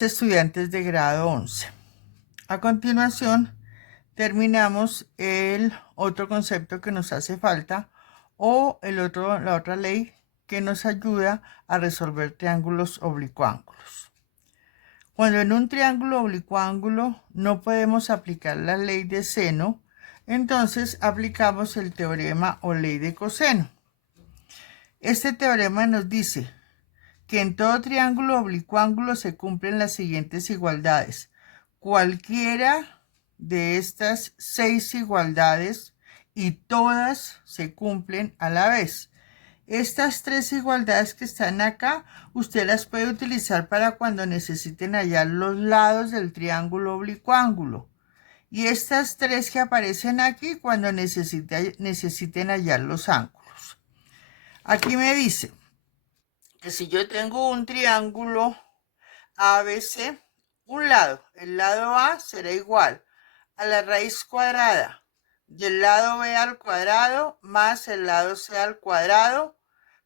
Estudiantes de grado 11. A continuación, terminamos el otro concepto que nos hace falta o la otra ley que nos ayuda a resolver triángulos oblicuángulos. Cuando en un triángulo oblicuángulo no podemos aplicar la ley de seno, entonces aplicamos el teorema o ley de coseno. Este teorema nos dice que en todo triángulo oblicuángulo se cumplen las siguientes igualdades. Cualquiera de estas 6 igualdades y todas se cumplen a la vez. Estas 3 igualdades que están acá, usted las puede utilizar para cuando necesiten hallar los lados del triángulo oblicuángulo. Y estas 3 que aparecen aquí cuando necesiten hallar los ángulos. Aquí me dice que si yo tengo un triángulo ABC, el lado A será igual a la raíz cuadrada del lado B al cuadrado más el lado C al cuadrado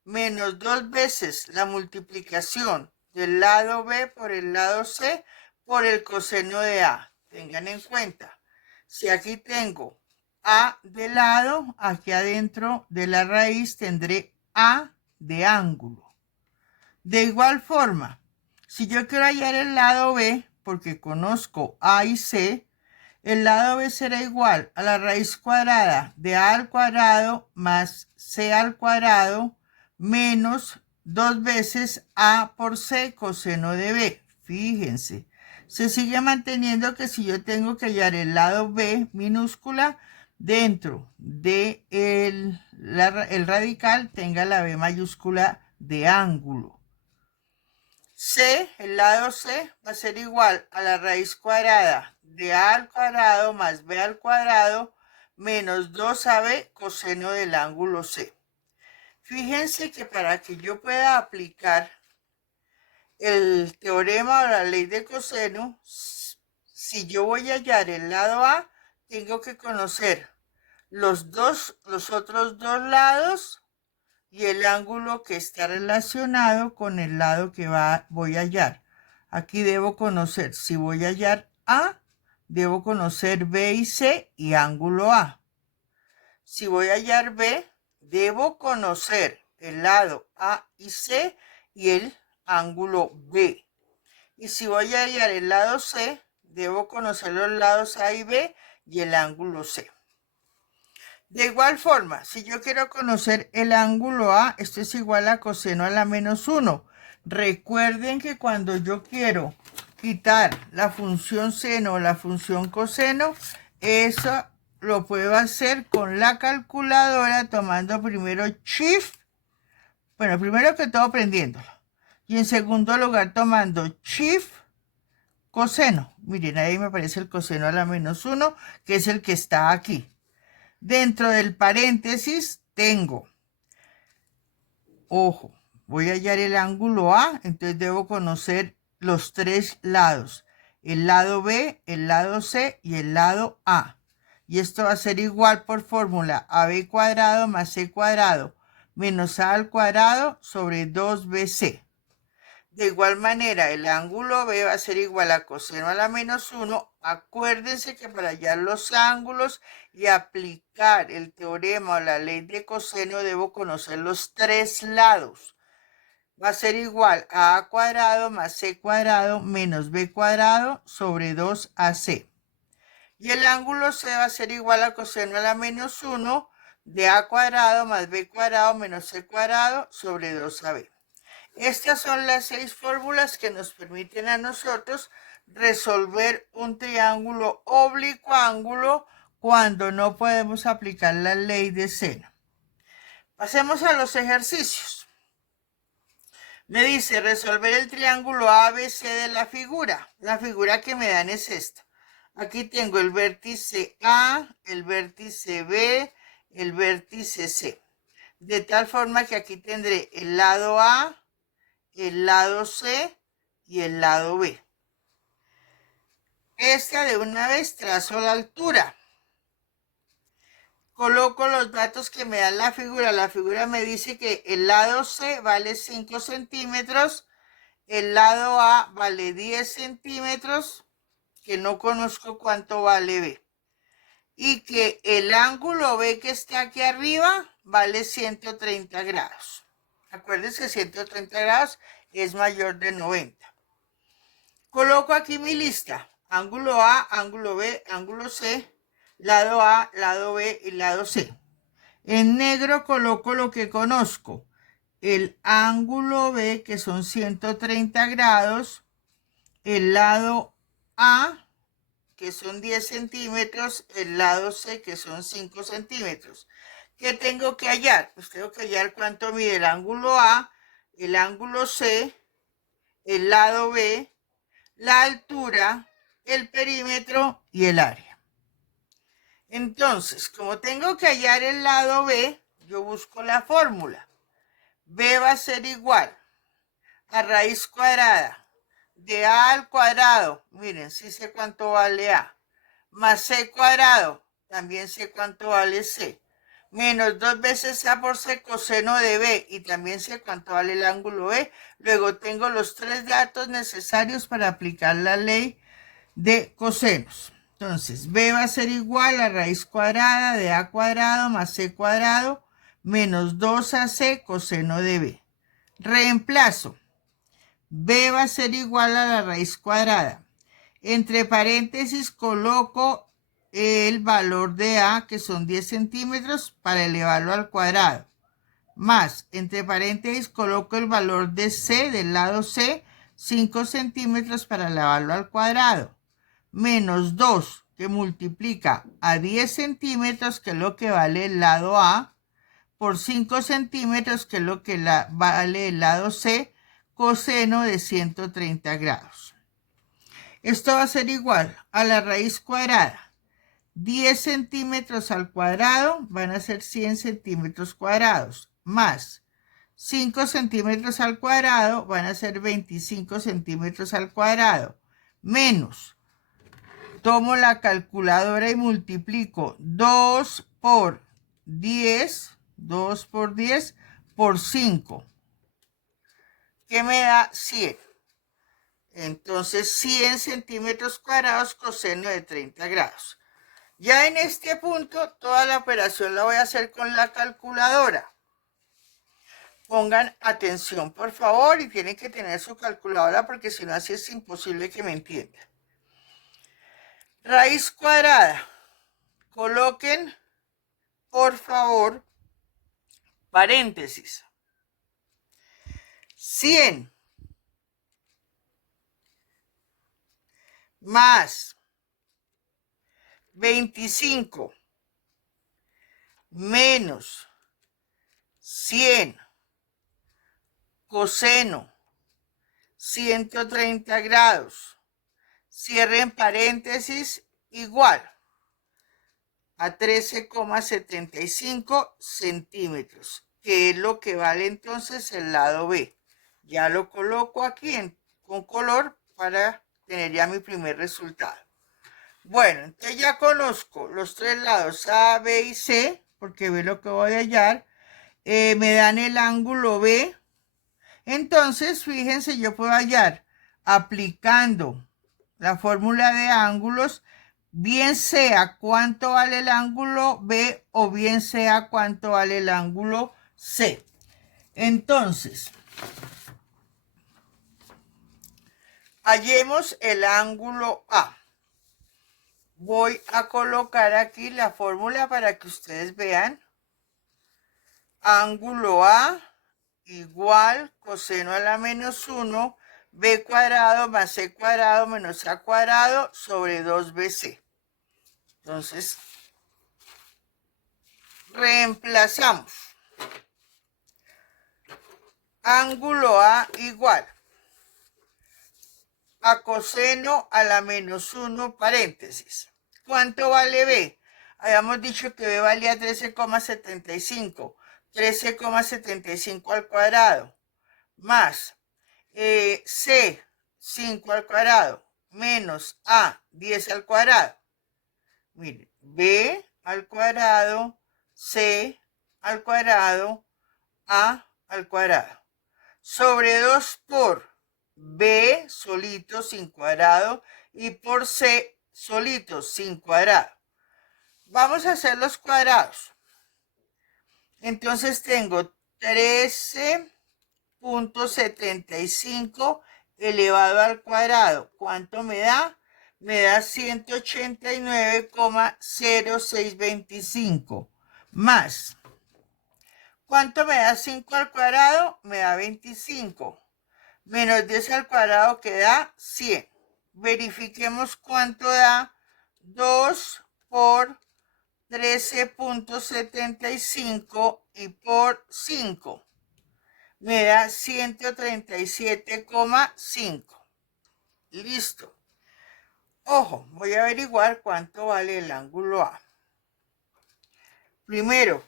menos 2 veces la multiplicación del lado B por el lado C por el coseno de A. Tengan en cuenta, si aquí tengo A de lado, aquí adentro de la raíz tendré A de ángulo. De igual forma, si yo quiero hallar el lado B, porque conozco A y C, el lado B será igual a la raíz cuadrada de A al cuadrado más C al cuadrado menos 2 veces A por C coseno de B. Fíjense, se sigue manteniendo que si yo tengo que hallar el lado B minúscula, dentro de el radical tenga la B mayúscula de ángulo. C, el lado C, va a ser igual a la raíz cuadrada de A al cuadrado más B al cuadrado menos 2AB coseno del ángulo C. Fíjense que para que yo pueda aplicar el teorema o la ley de coseno, si yo voy a hallar el lado A, tengo que conocer los otros dos lados y el ángulo que está relacionado con el lado que voy a hallar. Aquí debo conocer, si voy a hallar A, debo conocer B y C y ángulo A. Si voy a hallar B, debo conocer el lado A y C y el ángulo B. Y si voy a hallar el lado C, debo conocer los lados A y B y el ángulo C. De igual forma, si yo quiero conocer el ángulo A, esto es igual a coseno a la menos 1. Recuerden que cuando yo quiero quitar la función seno o la función coseno, eso lo puedo hacer con la calculadora tomando primero shift, bueno, primero que todo prendiéndolo. Y en segundo lugar tomando shift coseno. Miren, ahí me aparece el coseno a la menos 1, que es el que está aquí. Dentro del paréntesis tengo, ojo, voy a hallar el ángulo A, entonces debo conocer los 3 lados, el lado B, el lado C y el lado A. Y esto va a ser igual por fórmula AB cuadrado más C cuadrado menos A al cuadrado sobre 2BC. De igual manera, el ángulo B va a ser igual a coseno a la menos 1. Acuérdense que para hallar los ángulos y aplicar el teorema o la ley de coseno debo conocer los 3 lados. Va a ser igual a A cuadrado más C cuadrado menos B cuadrado sobre 2AC. Y el ángulo C va a ser igual a coseno a la menos 1 de A cuadrado más B cuadrado menos C cuadrado sobre 2AB. Estas son las 6 fórmulas que nos permiten a nosotros resolver un triángulo oblicuángulo cuando no podemos aplicar la ley de seno. Pasemos a los ejercicios. Me dice resolver el triángulo ABC de la figura. La figura que me dan es esta. Aquí tengo el vértice A, el vértice B, el vértice C. De tal forma que aquí tendré el lado A, el lado C y el lado B. Esta de una vez trazo la altura. Coloco los datos que me dan la figura. La figura me dice que el lado C vale 5 centímetros, el lado A vale 10 centímetros, que no conozco cuánto vale B, y que el ángulo B que está aquí arriba vale 130 grados. Acuérdense, 130 grados es mayor de 90. Coloco aquí mi lista: ángulo A, ángulo B, ángulo C, lado A, lado B y lado C. En negro coloco lo que conozco: el ángulo B, que son 130 grados, el lado A, que son 10 centímetros, el lado C, que son 5 centímetros. ¿Qué tengo que hallar? Pues tengo que hallar cuánto mide el ángulo A, el ángulo C, el lado B, la altura, el perímetro y el área. Entonces, como tengo que hallar el lado B, yo busco la fórmula. B va a ser igual a raíz cuadrada de A al cuadrado, miren, sí sé cuánto vale A, más C cuadrado, también sé cuánto vale C, menos 2 veces A por C coseno de B, y también sé cuánto vale el ángulo B. Luego tengo los 3 datos necesarios para aplicar la ley de cosenos. Entonces, B va a ser igual a raíz cuadrada de A cuadrado más C cuadrado menos 2AC coseno de B. Reemplazo. B va a ser igual a la raíz cuadrada. Entre paréntesis coloco el valor de A, que son 10 centímetros, para elevarlo al cuadrado. Más, entre paréntesis coloco el valor de C del lado C, 5 centímetros, para elevarlo al cuadrado. Menos 2, que multiplica a 10 centímetros, que es lo que vale el lado A, por 5 centímetros, que es lo que vale el lado C, coseno de 130 grados. Esto va a ser igual a la raíz cuadrada. 10 centímetros al cuadrado van a ser 100 centímetros cuadrados, más 5 centímetros al cuadrado van a ser 25 centímetros al cuadrado, menos, tomo la calculadora y multiplico 2 por 10 por 5, que me da 100. Entonces 100 centímetros cuadrados coseno de 30 grados. Ya en este punto toda la operación la voy a hacer con la calculadora. Pongan atención, por favor, y tienen que tener su calculadora, porque si no, así es imposible que me entiendan. Raíz cuadrada. Coloquen, por favor, paréntesis. 100 más 25 menos 100 coseno 130 grados, cierren paréntesis, igual a 13,75 centímetros, que es lo que vale entonces el lado B. Ya lo coloco aquí con color para tener ya mi primer resultado. Bueno, entonces ya conozco los 3 lados A, B y C, porque ve lo que voy a hallar. Me dan el ángulo B. Entonces, fíjense, yo puedo hallar, aplicando la fórmula de ángulos, bien sea cuánto vale el ángulo B o bien sea cuánto vale el ángulo C. Entonces, hallemos el ángulo A. Voy a colocar aquí la fórmula para que ustedes vean. Ángulo A igual coseno a la menos 1, B cuadrado más C cuadrado menos A cuadrado sobre 2BC. Entonces, reemplazamos. Ángulo A igual a coseno a la menos 1, paréntesis. ¿Cuánto vale B? Habíamos dicho que B valía 13,75. 13,75 al cuadrado, más C, 5 al cuadrado, menos A, 10 al cuadrado. Miren, B al cuadrado, C al cuadrado, A al cuadrado, sobre 2 por B solito sin cuadrado y por C solito sin cuadrado. Vamos a hacer los cuadrados. Entonces tengo 13.75 elevado al cuadrado. ¿Cuánto me da? Me da 189,0625 más. ¿Cuánto me da 5 al cuadrado? Me da 25. Menos 10 al cuadrado que da 100. Verifiquemos cuánto da 2 por 13.75 y por 5. Me da 137,5. Listo. Ojo, voy a averiguar cuánto vale el ángulo A. Primero,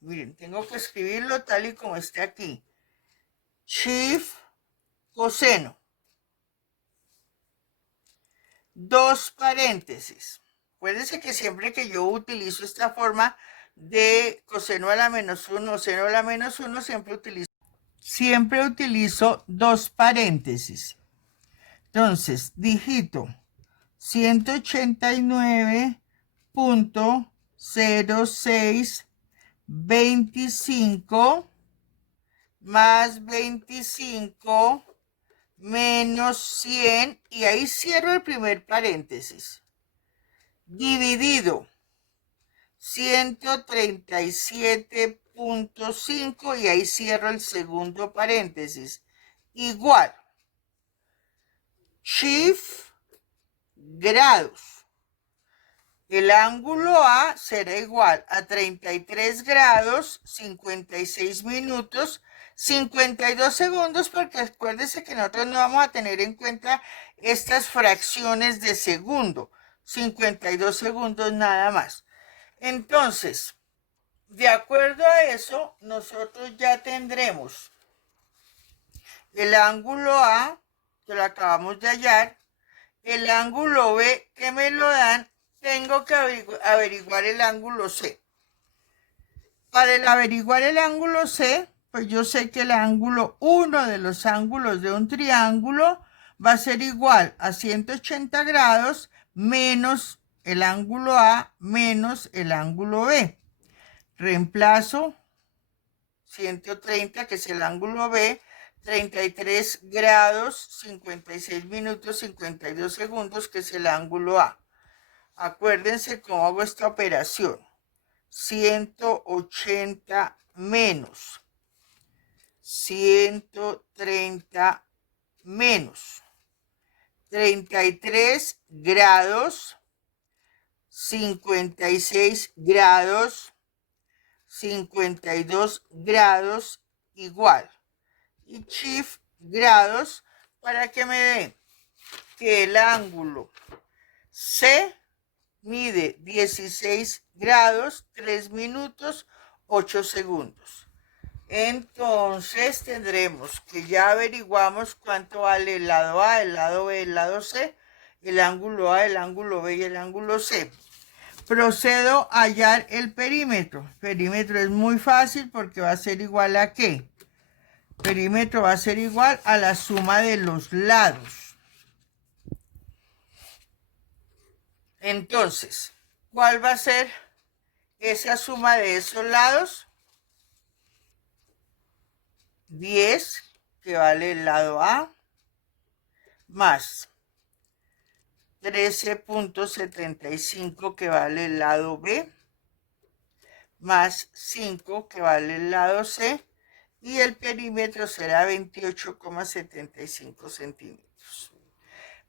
miren, tengo que escribirlo tal y como está aquí. Shift coseno. 2 paréntesis. Acuérdense que siempre que yo utilizo esta forma de coseno a la menos 1 o seno a la menos 1, siempre utilizo 2 paréntesis. Entonces, digito 189.0625 más 25 menos 100, y ahí cierro el primer paréntesis, dividido 137.5 y ahí cierro el segundo paréntesis, igual, shift grados. El ángulo A será igual a 33 grados, 56 minutos, 52 segundos, porque acuérdense que nosotros no vamos a tener en cuenta estas fracciones de segundo. 52 segundos nada más. Entonces, de acuerdo a eso, nosotros ya tendremos el ángulo A, que lo acabamos de hallar, el ángulo B, que me lo dan. Tengo que averiguar el ángulo C. Para averiguar el ángulo C, pues yo sé que uno de los ángulos de un triángulo va a ser igual a 180 grados menos el ángulo A menos el ángulo B. Reemplazo 130, que es el ángulo B, 33 grados, 56 minutos, 52 segundos, que es el ángulo A. Acuérdense cómo hago esta operación. 180 menos 130 menos 33 grados, 56 grados, 52 grados igual. Y shift grados para que me dé que el ángulo C mide 16 grados, 3 minutos, 8 segundos. Entonces tendremos que ya averiguamos cuánto vale el lado A, el lado B, el lado C, el ángulo A, el ángulo B y el ángulo C. Procedo a hallar el perímetro. El perímetro es muy fácil porque va a ser igual a ¿qué? El perímetro va a ser igual a la suma de los lados. Entonces, ¿cuál va a ser esa suma de esos lados? 10, que vale el lado A, más 13.75, que vale el lado B, más 5, que vale el lado C, y el perímetro será 28,75 centímetros.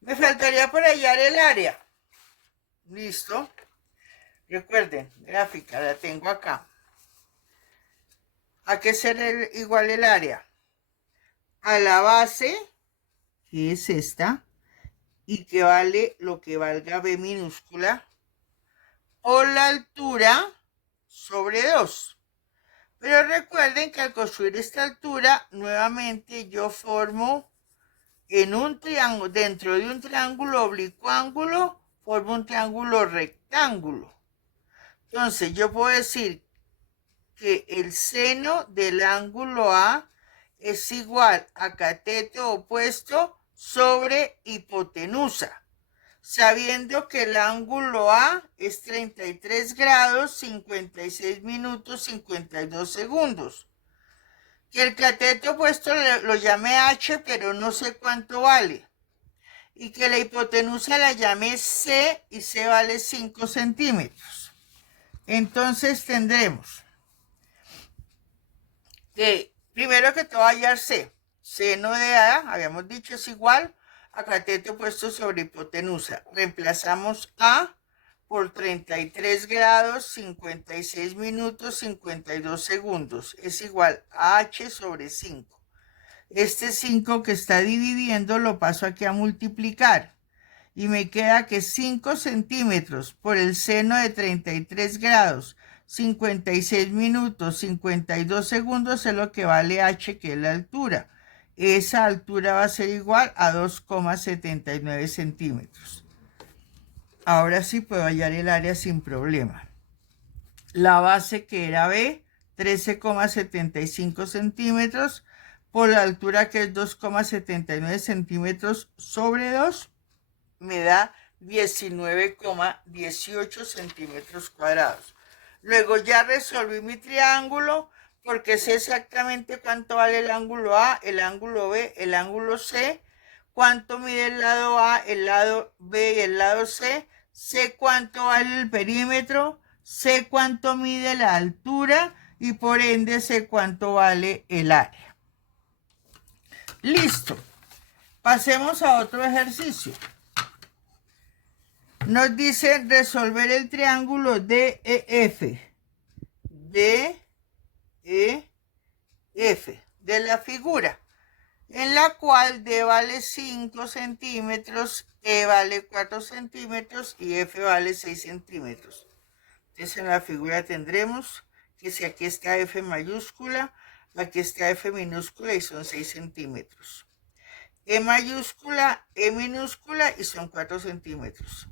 Me faltaría por hallar el área. Listo. Recuerden, gráfica, la tengo acá. ¿A qué será igual el área? A la base, que es esta, y que vale lo que valga B minúscula, o la altura sobre 2. Pero recuerden que al construir esta altura, nuevamente yo formo en un triángulo, dentro de un triángulo oblicuo ángulo, formo un triángulo rectángulo. Entonces yo puedo decir que el seno del ángulo A es igual a cateto opuesto sobre hipotenusa, sabiendo que el ángulo A es 33 grados, 56 minutos, 52 segundos. Que el cateto opuesto lo llame H, pero no sé cuánto vale. Y que la hipotenusa la llame C, y C vale 5 centímetros. Entonces tendremos que, primero que todo, hallar C. Seno de A, habíamos dicho, es igual a cateto opuesto sobre hipotenusa. Reemplazamos A por 33 grados, 56 minutos, 52 segundos. Es igual a H sobre 5. Este 5 que está dividiendo lo paso aquí a multiplicar. Y me queda que 5 centímetros por el seno de 33 grados, 56 minutos, 52 segundos es lo que vale H, que es la altura. Esa altura va a ser igual a 2,79 centímetros. Ahora sí puedo hallar el área sin problema. La base, que era B, 13,75 centímetros, por la altura, que es 2,79 centímetros sobre 2, me da 19,18 centímetros cuadrados. Luego ya resolví mi triángulo, porque sé exactamente cuánto vale el ángulo A, el ángulo B, el ángulo C, cuánto mide el lado A, el lado B y el lado C, sé cuánto vale el perímetro, sé cuánto mide la altura y por ende sé cuánto vale el área. Listo. Pasemos a otro ejercicio. Nos dice resolver el triángulo DEF. DEF de la figura, en la cual D vale 5 centímetros, E vale 4 centímetros y F vale 6 centímetros. Entonces en la figura tendremos que si aquí está F mayúscula, aquí está F minúscula y son 6 centímetros. E mayúscula, E minúscula y son 4 centímetros.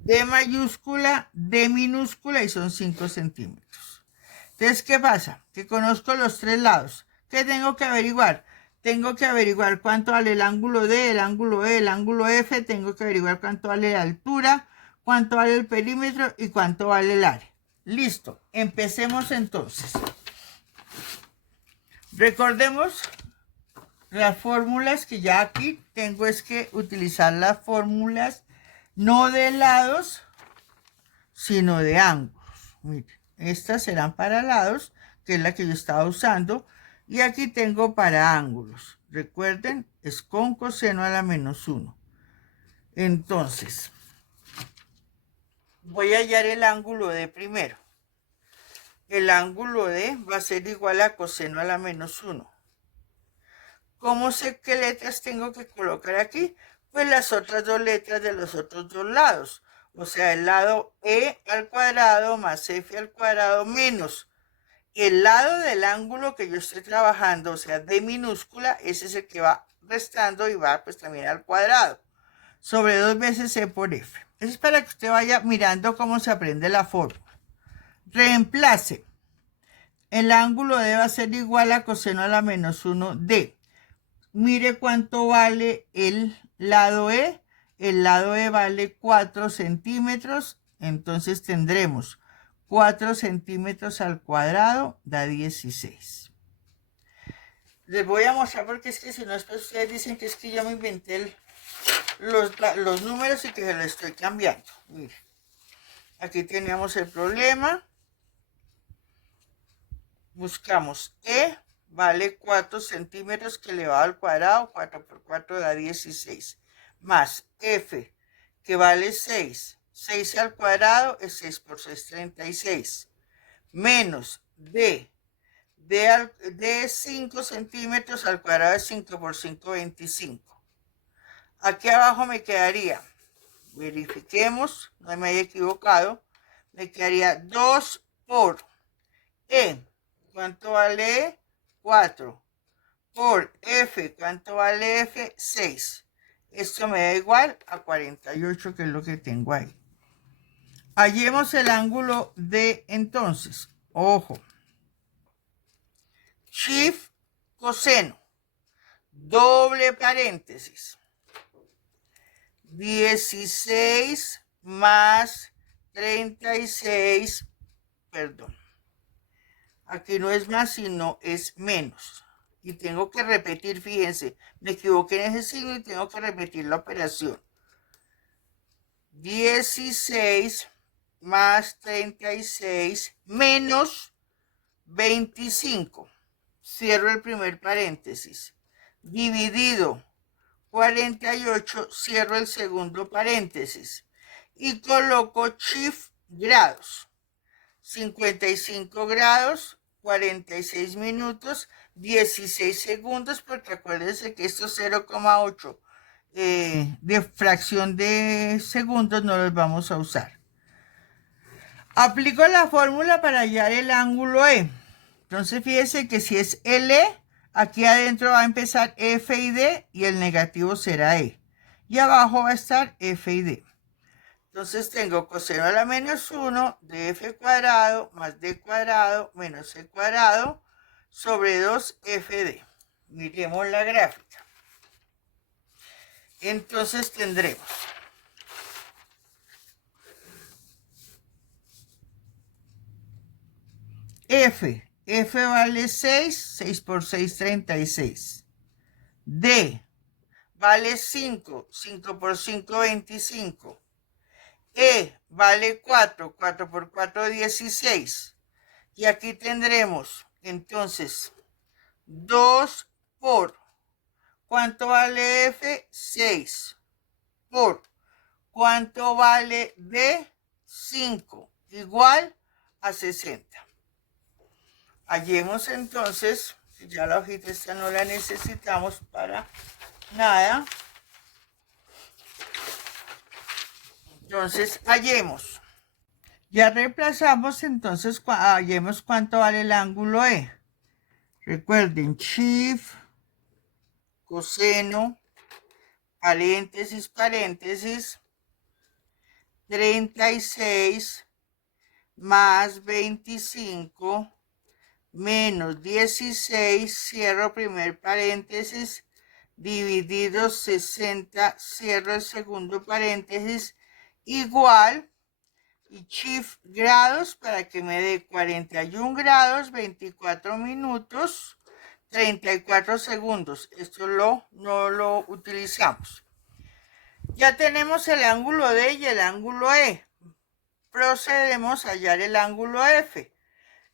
D mayúscula, D minúscula y son 5 centímetros. Entonces, ¿qué pasa? Que conozco los tres lados. ¿Qué tengo que averiguar? Tengo que averiguar cuánto vale el ángulo D, el ángulo E, el ángulo F. Tengo que averiguar cuánto vale la altura, cuánto vale el perímetro y cuánto vale el área. Listo. Empecemos entonces. Recordemos las fórmulas que ya aquí tengo, es que utilizar las fórmulas no de lados, sino de ángulos. Miren, estas serán para lados, que es la que yo estaba usando, y aquí tengo para ángulos. Recuerden, es con coseno a la menos 1. Entonces, voy a hallar el ángulo de primero. El ángulo de va a ser igual a coseno a la menos 1. ¿Cómo sé qué letras tengo que colocar aquí? Pues las otras dos letras de los otros dos lados. O sea, el lado E al cuadrado más F al cuadrado menos el lado del ángulo que yo estoy trabajando, o sea, D minúscula, ese es el que va restando y va pues también al cuadrado. Sobre 2 veces C por F. Eso es para que usted vaya mirando cómo se aprende la fórmula. Reemplace. El ángulo D va a ser igual a coseno a la menos 1 D. Mire cuánto vale el lado E. El lado E vale 4 centímetros. Entonces tendremos 4 centímetros al cuadrado da 16. Les voy a mostrar porque es que si no, después ustedes dicen que es que yo me inventé los números y que se los estoy cambiando. Miren, aquí teníamos el problema. Buscamos E. Vale 4 centímetros que elevado al cuadrado, 4 por 4 da 16. Más F, que vale 6. 6 al cuadrado es 6 por 6, 36. Menos D. D es 5 centímetros al cuadrado es 5 por 5, 25. Aquí abajo me quedaría, verifiquemos, no me haya equivocado, me quedaría 2 por E. ¿Cuánto vale E? 4 por F, ¿cuánto vale F? 6. Esto me da igual a 48, que es lo que tengo ahí. Hallemos el ángulo D entonces. Ojo. Shift coseno. Doble paréntesis. 16 más 36, perdón, aquí no es más sino es menos, y tengo que repetir, fíjense, me equivoqué en ese signo y tengo que repetir la operación. 16 más 36 menos 25, cierro el primer paréntesis, dividido 48, cierro el segundo paréntesis y coloco shift grados. 55 grados, 46 minutos, 16 segundos, porque acuérdense que estos 0,8 de fracción de segundos no los vamos a usar. Aplico la fórmula para hallar el ángulo E. Entonces fíjense que si es L, aquí adentro va a empezar F y D y el negativo será E. Y abajo va a estar F y D. Entonces tengo coseno a la menos 1 de F cuadrado más D cuadrado menos C cuadrado sobre 2FD. Miremos la gráfica. Entonces tendremos F vale 6, 6 por 6, 36. D vale 5, 5 por 5, 25. E vale 4, 4 por 4, 16. Y aquí tendremos, entonces, 2 por, ¿cuánto vale F? 6. Por, ¿cuánto vale D? 5. Igual a 60. Hallemos entonces, ya la hojita esta no la necesitamos para nada. Entonces, hallemos. Ya reemplazamos, entonces, hallemos cuánto vale el ángulo E. Recuerden, shift, coseno, paréntesis, paréntesis, 36 más 25 menos 16, cierro primer paréntesis, dividido 60, cierro el segundo paréntesis, igual, y shift grados para que me dé 41 grados, 24 minutos, 34 segundos. Esto no lo utilizamos. Ya tenemos el ángulo D y el ángulo E. Procedemos a hallar el ángulo F,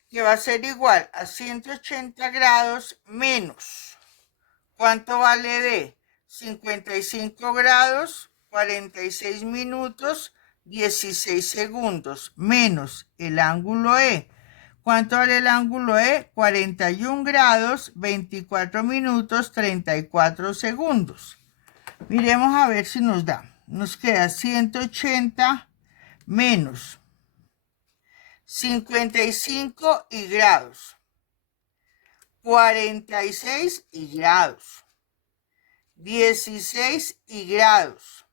que va a ser igual a 180 grados menos. ¿Cuánto vale D? 55 grados, 46 minutos, 16 segundos, menos el ángulo E. ¿Cuánto vale el ángulo E? 41 grados, 24 minutos, 34 segundos. Miremos a ver si nos da. Nos queda 180 menos 55 y grados, 46 y grados, 16 y grados,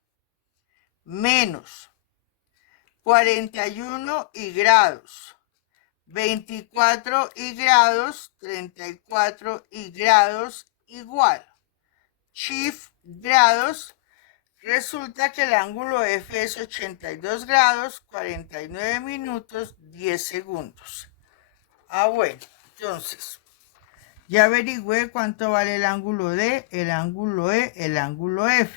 menos 41 y grados, 24 y grados, 34 y grados, igual. Shift grados. Resulta que el ángulo F es 82 grados, 49 minutos, 10 segundos. Bueno, entonces, ya averigüé cuánto vale el ángulo D, el ángulo E, el ángulo F.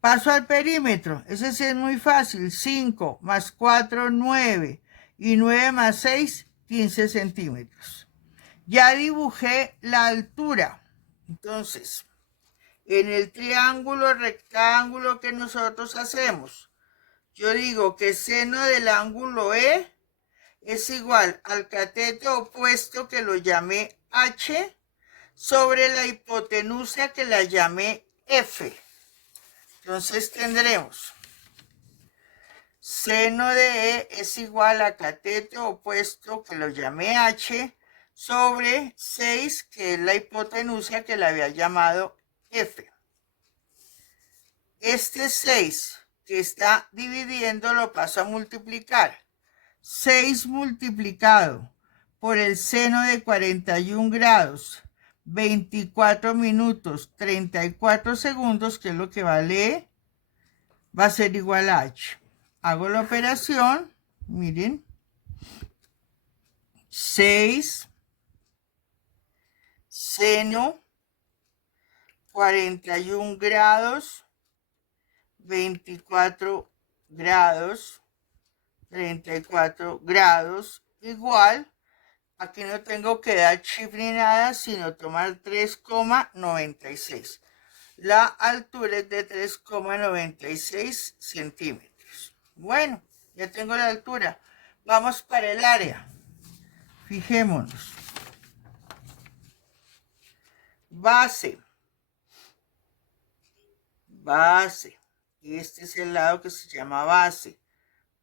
Paso al perímetro. Ese sí es muy fácil. 5 más 4, 9. Y 9 más 6, 15 centímetros. Ya dibujé la altura. Entonces, en el triángulo rectángulo que nosotros hacemos, yo digo que seno del ángulo E es igual al cateto opuesto, que lo llamé H, sobre la hipotenusa, que la llamé F. Entonces tendremos seno de E es igual a cateto opuesto, que lo llamé H, sobre 6, que es la hipotenusa, que la había llamado F. Este 6 que está dividiendo lo paso a multiplicar. 6 multiplicado por el seno de 41 grados, 24 minutos, 34 segundos, que es lo que vale va a ser igual a h. Hago la operación, miren, 6 seno 41 grados, 24 grados, 34 grados, igual, aquí no tengo que dar shift ni nada, sino tomar 3,96. La altura es de 3,96 centímetros. Bueno, ya tengo la altura. Vamos para el área. Fijémonos. Base. Base. Este es el lado que se llama base.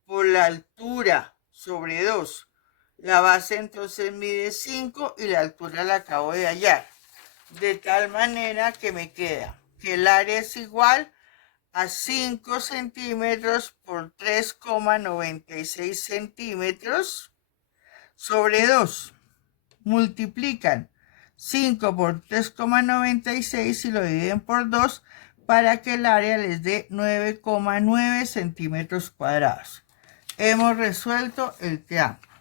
Por la altura sobre 2. La base entonces mide 5 y la altura la acabo de hallar. De tal manera que me queda que el área es igual a 5 centímetros por 3,96 centímetros sobre 2. Multiplican 5 por 3,96 y lo dividen por 2 para que el área les dé 9,9 centímetros cuadrados. Hemos resuelto el triángulo.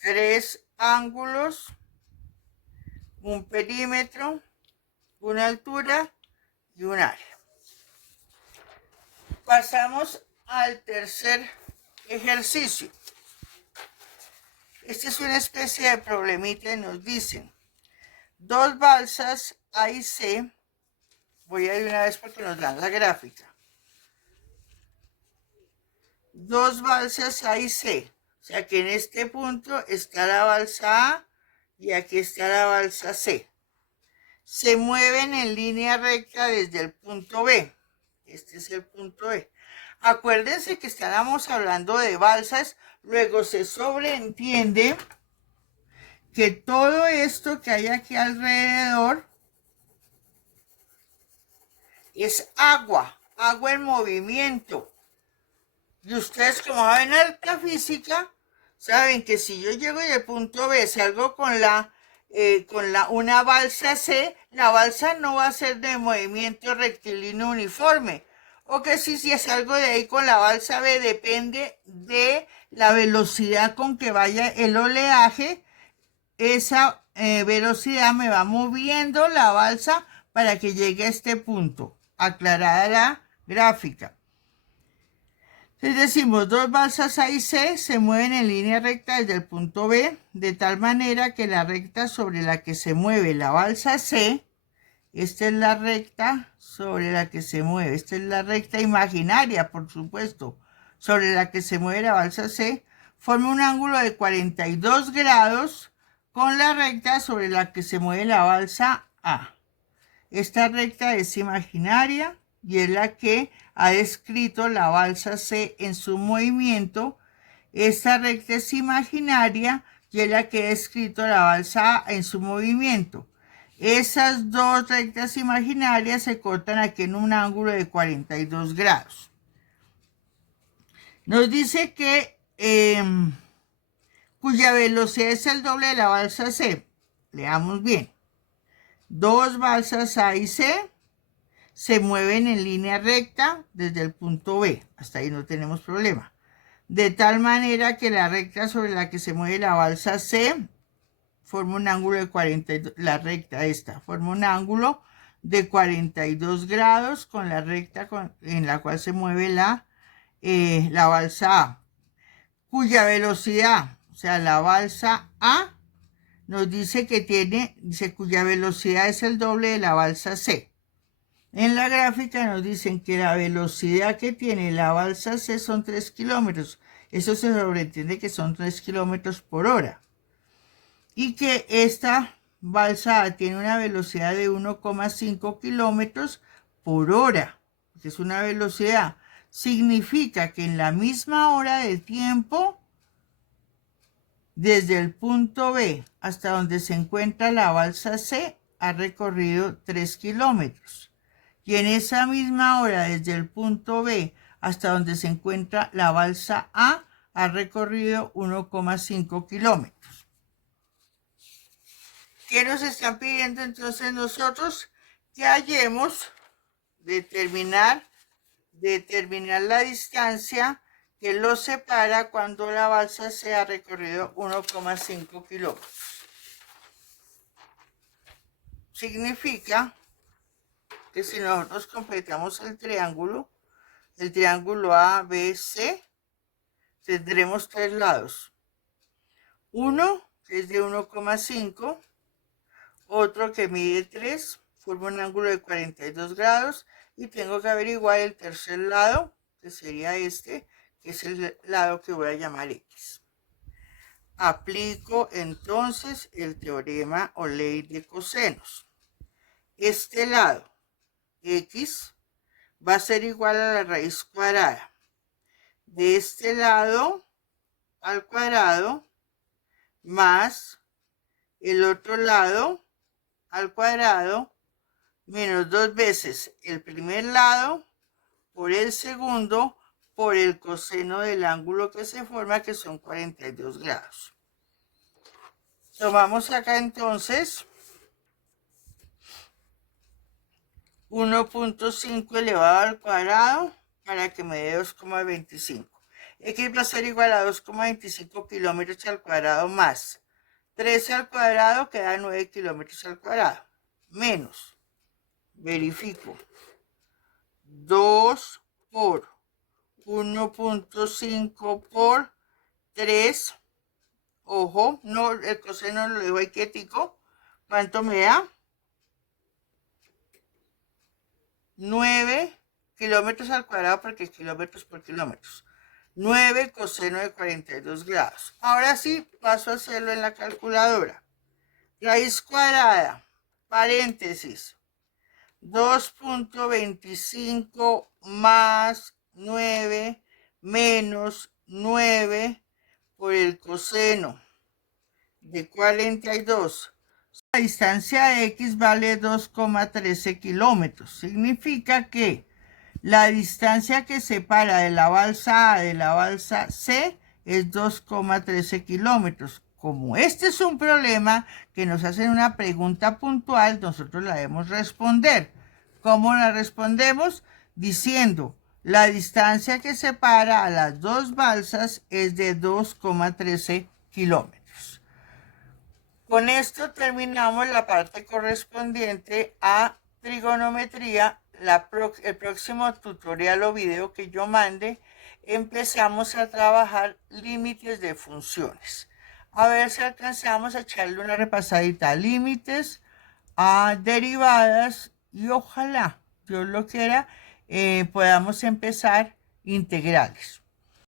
3 ángulos, un perímetro, una altura y un área. Pasamos al tercer ejercicio. Este es una especie de problemita y nos dicen dos balsas A y C. Voy a ir una vez porque nos dan la gráfica. Dos balsas A y C. O sea que en este punto está la balsa A y aquí está la balsa C. Se mueven en línea recta desde el punto B. Este es el punto B. Acuérdense que estábamos hablando de balsas, luego se sobreentiende que todo esto que hay aquí alrededor es agua, agua en movimiento. Y ustedes, como saben harta física, saben que si yo llego del punto B, salgo con una balsa C, la balsa no va a ser de movimiento rectilíneo uniforme. O que si salgo de ahí con la balsa B, depende de la velocidad con que vaya el oleaje. Esa velocidad me va moviendo la balsa para que llegue a este punto. Aclarada la gráfica. Entonces decimos, dos balsas A y C se mueven en línea recta desde el punto B, de tal manera que la recta sobre la que se mueve la balsa C, esta es la recta sobre la que se mueve, esta es la recta imaginaria, por supuesto, sobre la que se mueve la balsa C, forma un ángulo de 42 grados con la recta sobre la que se mueve la balsa A. Esta recta es imaginaria y es la que ha descrito la balsa C en su movimiento. Esta recta es imaginaria y es la que ha descrito la balsa A en su movimiento. Esas dos rectas imaginarias se cortan aquí en un ángulo de 42 grados. Nos dice que cuya velocidad es el doble de la balsa C. Leamos bien. Dos balsas A y C se mueven en línea recta desde el punto B. Hasta ahí no tenemos problema. De tal manera que la recta sobre la que se mueve la balsa C forma un ángulo de 42, la recta esta, forma un ángulo de 42 grados con la recta en la cual se mueve la balsa A, cuya velocidad, o sea, la balsa A, nos dice que dice cuya velocidad es el doble de la balsa C. En la gráfica nos dicen que la velocidad que tiene la balsa C son 3 kilómetros. Eso se sobreentiende que son 3 kilómetros por hora. Y que esta balsa A tiene una velocidad de 1,5 kilómetros por hora. Que es una velocidad. Significa que en la misma hora de tiempo, desde el punto B hasta donde se encuentra la balsa C, ha recorrido 3 kilómetros. Y en esa misma hora, desde el punto B hasta donde se encuentra la balsa A, ha recorrido 1,5 kilómetros. ¿Qué nos están pidiendo entonces nosotros? Que hallemos, determinar determinar la distancia que los separa cuando la balsa se ha recorrido 1,5 kilómetros. Significa que si nosotros completamos el triángulo ABC, tendremos tres lados. Uno que es de 1,5, otro que mide 3, forma un ángulo de 42 grados, y tengo que averiguar el tercer lado, que sería este, que es el lado que voy a llamar X. Aplico entonces el teorema o ley de cosenos. Este lado, X, va a ser igual a la raíz cuadrada de este lado al cuadrado más el otro lado al cuadrado menos 2 veces el primer lado por el segundo por el coseno del ángulo que se forma, que son 42 grados. Tomamos acá entonces 1.5 elevado al cuadrado para que me dé 2,25. X va a ser igual a 2,25 kilómetros al cuadrado más 13 al cuadrado, que da 9 kilómetros al cuadrado, menos, verifico, 2 por 1.5 por 3, ojo, no, el coseno lo dejo ahí quietico. ¿Cuánto me da? 9 kilómetros al cuadrado, porque kilómetros por kilómetros. 9 coseno de 42 grados. Ahora sí, paso a hacerlo en la calculadora. Raíz cuadrada, paréntesis, 2.25 más 9 menos 9 por el coseno de 42. La distancia de X vale 2,13 kilómetros. Significa que la distancia que separa de la balsa A de la balsa C es 2,13 kilómetros. Como este es un problema que nos hacen una pregunta puntual, nosotros la debemos responder. ¿Cómo la respondemos? Diciendo, la distancia que separa a las dos balsas es de 2,13 kilómetros. Con esto terminamos la parte correspondiente a trigonometría. El próximo tutorial o video que yo mande, empezamos a trabajar límites de funciones. A ver si alcanzamos a echarle una repasadita a límites, a derivadas, y ojalá, Dios lo quiera, podamos empezar integrales.